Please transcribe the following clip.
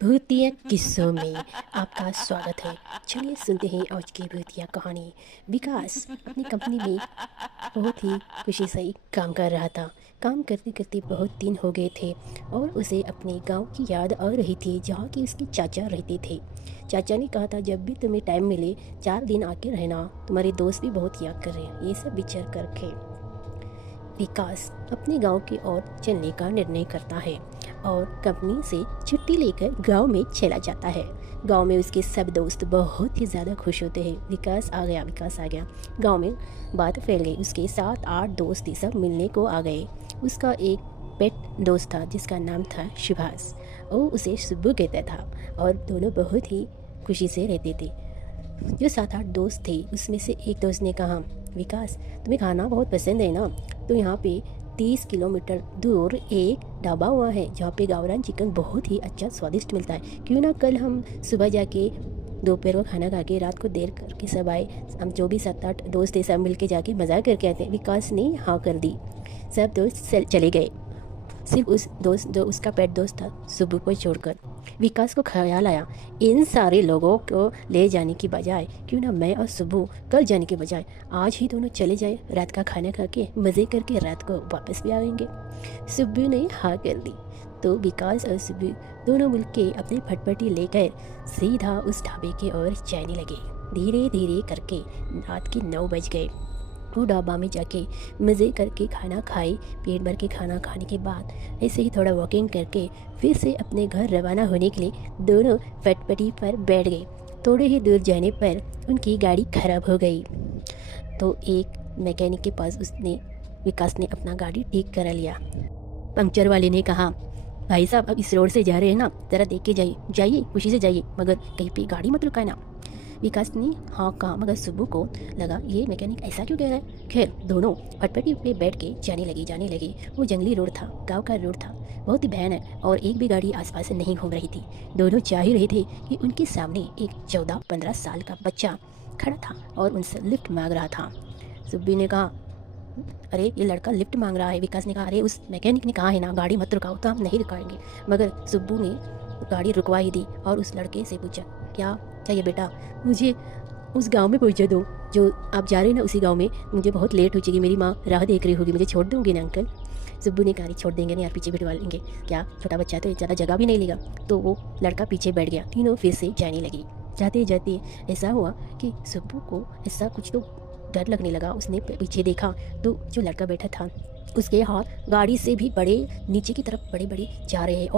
भूतिया किस्सों में आपका स्वागत है। चलिए सुनते हैं आज की भूतिया कहानी। विकास अपनी कंपनी में बहुत ही खुशी से काम कर रहा था। काम करते करते बहुत दिन हो गए थे और उसे अपने गांव की याद आ रही थी, जहाँ की उसके चाचा रहते थे। चाचा ने कहा था, जब भी तुम्हें टाइम मिले 4 दिन आके रहना, तुम्हारे दोस्त भी बहुत याद कर रहे हैं। ये सब विचार करके विकास अपने गांव की ओर चलने का निर्णय करता है और कंपनी से छुट्टी लेकर गांव में चला जाता है। गांव में उसके सब दोस्त बहुत ही ज़्यादा खुश होते हैं। विकास आ गया, विकास आ गया। गांव में बात फैल गई। उसके 7-8 दोस्त सब मिलने को आ गए। उसका एक पेट दोस्त था जिसका नाम था सुभाष। वो उसे सुब्बू कहता था और दोनों बहुत ही खुशी से रहते थे। जो 7-8 दोस्त थे उसमें से एक दोस्त ने कहा, विकास तुम्हें खाना बहुत पसंद है ना, तो यहाँ पे 30 किलोमीटर दूर एक ढाबा हुआ है जहाँ पे गावरान चिकन बहुत ही अच्छा स्वादिष्ट मिलता है। क्यों ना कल हम सुबह जाके दोपहर को खाना खा के रात को देर करके सब आए, हम जो भी 7-8 दोस्त थे सब मिलके जाके मज़ा करके आते हैं। विकास ने हाँ कर दी। सब दोस्त चले गए, सिर्फ उस दोस्त जो उसका पेट दोस्त था सुब्बू को छोड़कर। विकास को ख्याल आया, इन सारे लोगों को ले जाने की बजाय क्यों ना मैं और सुब्बू कल जाने के बजाय आज ही दोनों चले जाए, रात का खाना खा के मज़े करके रात को वापस भी आएंगे। सुब्बू ने हाँ कर दी। तो विकास और सुब्बू दोनों मिलके अपनी फटफटी लेकर सीधा उस ढाबे की ओर जाने लगे। धीरे धीरे करके रात के 9 बज गए। वो ढाबा में जाके मज़े करके खाना खाए। पेट भर के खाना खाने के बाद ऐसे ही थोड़ा वॉकिंग करके फिर से अपने घर रवाना होने के लिए दोनों फटफटी पर बैठ गए। थोड़े ही दूर जाने पर उनकी गाड़ी खराब हो गई। तो एक मैकेनिक के पास विकास ने अपना गाड़ी ठीक करा लिया। पंक्चर वाले ने कहा, भाई साहब अब इस रोड से जा रहे हैं ना, ज़रा देख के जाइए, जाइए खुशी से जाइए, मगर कहीं पे गाड़ी मत रुकाए ना। विकास ने हाँ कहा, मगर सुब्बू को लगा ये मैकेनिक ऐसा क्यों कह रहा है। खैर दोनों फटफटी पे बैठ के जाने लगी। वो जंगली रोड था, गांव का रोड था, बहुत ही भयानक और एक भी गाड़ी आसपास नहीं घूम रही थी। दोनों चाह ही रहे थे कि उनके सामने एक 14-15 साल का बच्चा खड़ा था और उनसे लिफ्ट मांग रहा था। सुब्बू ने कहा, अरे ये लड़का लिफ्ट मांग रहा है। विकास ने कहा, अरे उस मैकेनिक ने कहा है ना गाड़ी मत रुकाओ, तो हम नहीं रुकाएंगे। मगर सुब्बू ने गाड़ी रुकवा ही दी और उस लड़के से पूछा, क्या चाहिए बेटा, मुझे उस गांव में पहुंचा दो जो आप जा रहे हैं ना, उसी गांव में। मुझे बहुत लेट हो चुकी, मेरी माँ राह देख रही होगी, मुझे छोड़ दोगे ना अंकल। सुब्बू ने कहा, छोड़ देंगे नहीं यार, पीछे बिठवा लेंगे, क्या छोटा बच्चा है तो ज़्यादा जगह भी नहीं लेगा। तो वो लड़का पीछे बैठ गया। तीनों फिर से जाने लगी। जाते जाते ऐसा हुआ कि सुब्बू को ऐसा कुछ तो डर लगने लगा। उसने पीछे देखा तो जो लड़का बैठा था उसके हाथ गाड़ी से भी बड़े नीचे की तरफ बड़े बड़े जा रहे हैं।